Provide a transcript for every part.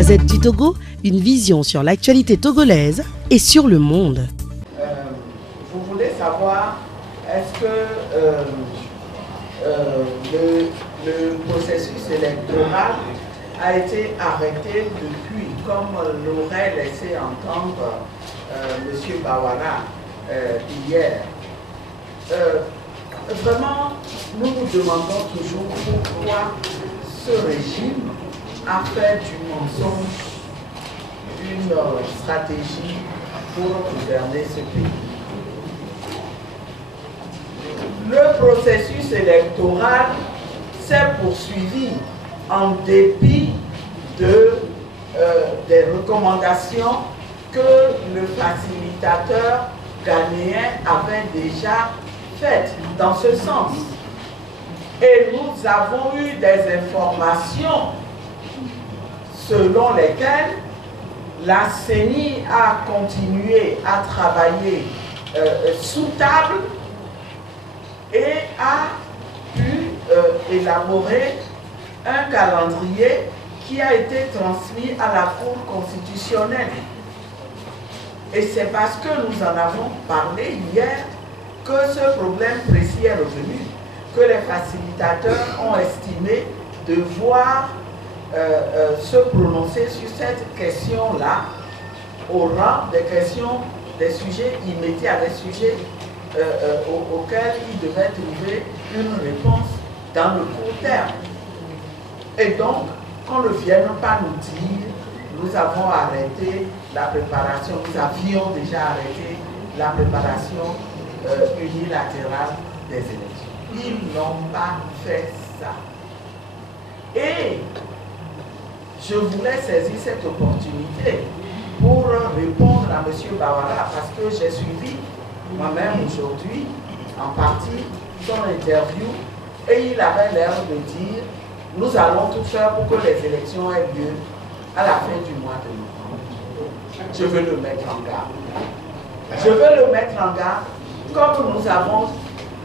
Gazette du Togo, une vision sur l'actualité togolaise et sur le monde. Vous voulez savoir, est-ce que le processus électoral a été arrêté depuis, comme l'aurait laissé entendre M. Bawara hier. Vraiment, nous nous demandons toujours pourquoi ce régime a fait du mensonge une stratégie pour gouverner ce pays. Le processus électoral s'est poursuivi en dépit des recommandations que le facilitateur ghanéen avait déjà faites dans ce sens. Et nous avons eu des informations selon lesquelles la CENI a continué à travailler sous table et a pu élaborer un calendrier qui a été transmis à la Cour constitutionnelle. Et c'est parce que nous en avons parlé hier que ce problème précis est revenu, que les facilitateurs ont estimé devoir se prononcer sur cette question-là au rang des questions, des sujets immédiats, des sujets auxquels ils devaient trouver une réponse dans le court terme. Et donc, qu'on ne vienne pas nous dire, nous avons arrêté la préparation, nous avions déjà arrêté la préparation unilatérale des élections. Ils n'ont pas fait ça. Et je voulais saisir cette opportunité pour répondre à M. Bawara, parce que j'ai suivi moi-même aujourd'hui, en partie, son interview, et il avait l'air de dire, nous allons tout faire pour que les élections aient lieu à la fin du mois de novembre. Je veux le mettre en garde. Je veux le mettre en garde, comme nous avons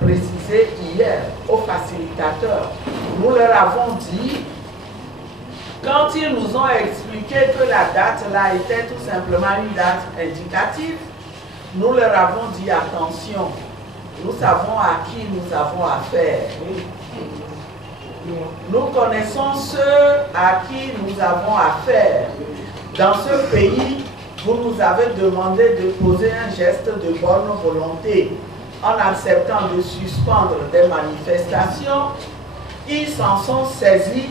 précisé hier aux facilitateurs. Nous leur avons dit, quand ils nous ont expliqué que la date là était tout simplement une date indicative, nous leur avons dit attention, nous savons à qui nous avons affaire. Nous connaissons ceux à qui nous avons affaire. Dans ce pays, vous nous avez demandé de poser un geste de bonne volonté en acceptant de suspendre des manifestations. Ils s'en sont saisis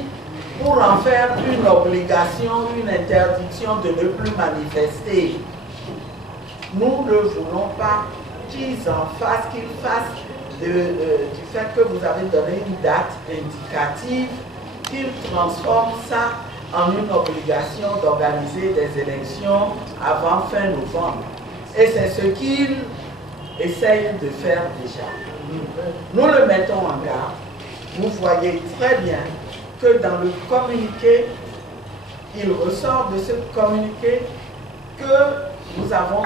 pour en faire une obligation, une interdiction de ne plus manifester. Nous ne voulons pas qu'ils en fassent, qu'ils fassent du fait que vous avez donné une date indicative, qu'ils transforment ça en une obligation d'organiser des élections avant fin novembre. Et c'est ce qu'ils essayent de faire déjà. Nous le mettons en garde. Vous voyez très bien que dans le communiqué, il ressort de ce communiqué que nous avons,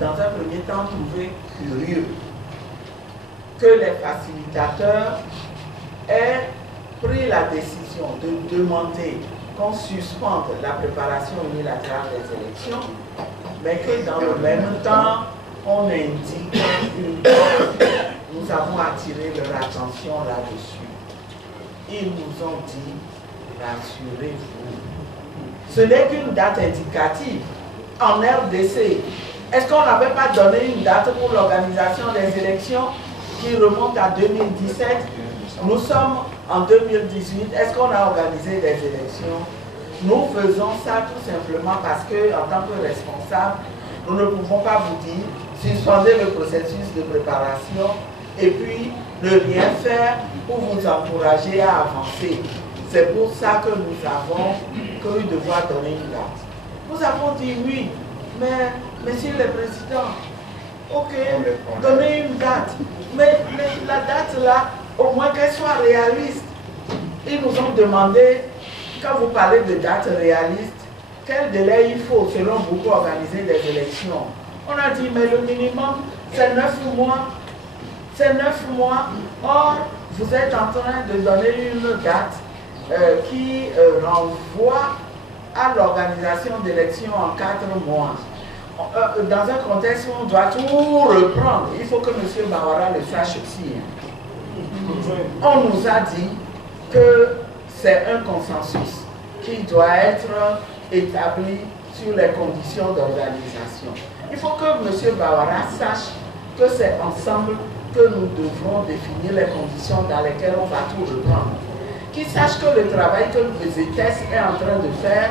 dans un premier temps, trouvé curieux que les facilitateurs aient pris la décision de demander qu'on suspende la préparation unilatérale des élections, mais que dans le même temps, on indique une date. Nous avons attiré leur attention là-dessus. Ils nous ont dit, rassurez-vous. Ce n'est qu'une date indicative. En RDC, est-ce qu'on n'avait pas donné une date pour l'organisation des élections qui remonte à 2017? Nous sommes en 2018. Est-ce qu'on a organisé des élections? Nous faisons ça tout simplement parce que, en tant que responsables, nous ne pouvons pas vous dire suspendez le processus de préparation et puis ne rien faire pour vous encourager à avancer. C'est pour ça que nous avons cru devoir donner une date. Nous avons dit oui, mais Monsieur le Président, ok, donnez une date. Mais la date là, au moins qu'elle soit réaliste. Ils nous ont demandé, quand vous parlez de date réaliste, quel délai il faut selon vous pour organiser des élections. On a dit, mais le minimum, c'est 9 mois. C'est 9 mois. Or, vous êtes en train de donner une date qui renvoie à l'organisation d'élections en 4 mois, dans un contexte où on doit tout reprendre, il faut que M. Bawara le sache aussi. On nous a dit que c'est un consensus qui doit être établi sur les conditions d'organisation. Il faut que M. Bawara sache que c'est ensemble que nous devrons définir les conditions dans lesquelles on va tout reprendre. Qu'il sache que le travail que le ETS est en train de faire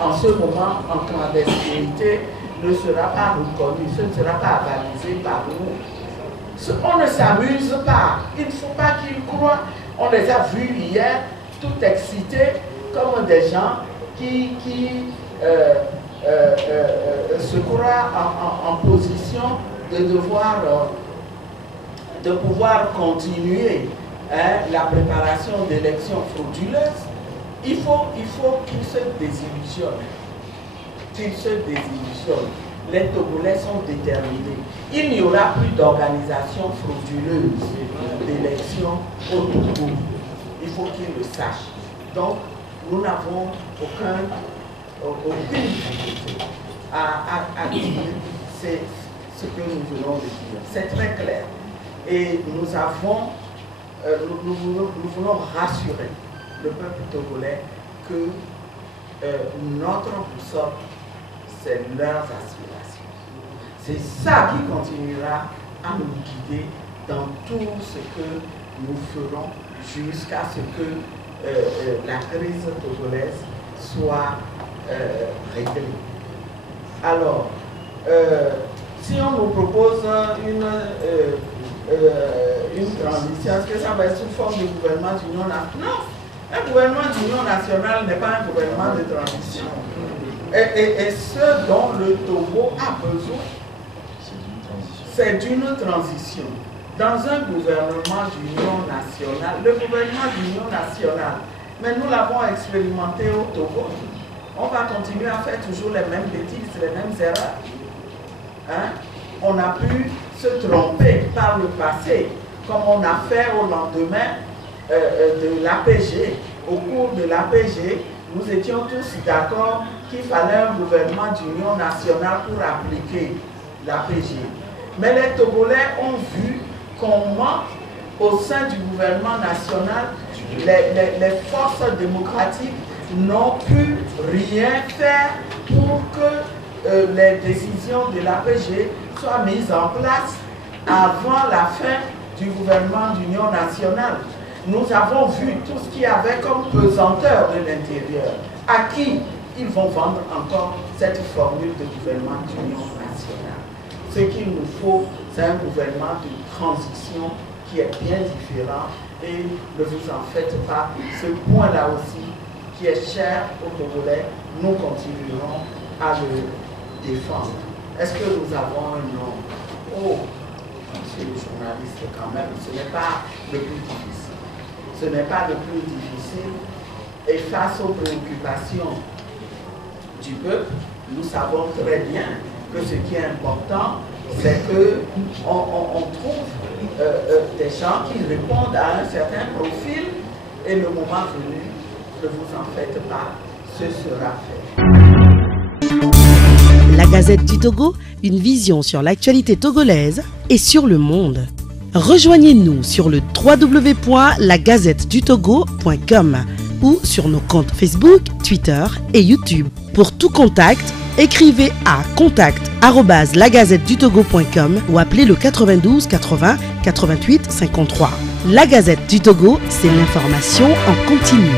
en ce moment en clandestinité ne sera pas reconnu, ce ne sera pas avalisé par nous. On ne s'amuse pas, il ne faut pas qu'ils croient. On les a vus hier, tout excités, comme des gens qui se croient en position de pouvoir continuer la préparation d'élections frauduleuses. Il faut qu'ils se désillusionnent. Les Togolais sont déterminés. Il n'y aura plus d'organisation frauduleuse d'élections au Togo. Il faut qu'ils le sachent. Donc, nous n'avons aucune difficulté à dire ce que nous venons de dire. C'est très clair. Et nous voulons rassurer le peuple togolais que notre boussole, c'est leurs aspirations. C'est ça qui continuera à nous guider dans tout ce que nous ferons jusqu'à ce que la crise togolaise soit réglée. Alors, si on nous propose une transition, est-ce que ça va être sous forme de gouvernement d'union nationale? Non, un gouvernement d'union nationale n'est pas un gouvernement de transition. Et ce dont le Togo a besoin, c'est d'une transition. Dans un gouvernement d'union nationale, le gouvernement d'union nationale, mais nous l'avons expérimenté au Togo, on va continuer à faire toujours les mêmes bêtises, les mêmes erreurs. Hein? On a pu se tromper par le passé, comme on a fait au lendemain de l'APG. Au cours de l'APG, nous étions tous d'accord qu'il fallait un gouvernement d'union nationale pour appliquer l'APG. Mais les Togolais ont vu comment, au sein du gouvernement national, les forces démocratiques n'ont pu rien faire pour que les décisions de l'APG soient mises en place avant la fin du gouvernement d'union nationale. Nous avons vu tout ce qu'il y avait comme pesanteur de l'intérieur. À qui ils vont vendre encore cette formule de gouvernement d'union nationale? Ce qu'il nous faut, c'est un gouvernement de transition qui est bien différent. Et ne vous en faites pas, ce point-là aussi, qui est cher aux Togolais, nous continuerons à le défendre. Est-ce que nous avons un nom? Oh, monsieur le journaliste, quand même, ce n'est pas le plus difficile. Ce n'est pas le plus difficile. Et face aux préoccupations du peuple, nous savons très bien que ce qui est important, c'est qu'on trouve des gens qui répondent à un certain profil et le moment venu, ne vous en faites pas, ce sera fait. La Gazette du Togo, une vision sur l'actualité togolaise et sur le monde. Rejoignez-nous sur le www.lagazettedutogo.com ou sur nos comptes Facebook, Twitter et YouTube. Pour tout contact, écrivez à contact@lagazettedutogo.com ou appelez le 92 80 88 53. La Gazette du Togo, c'est l'information en continu.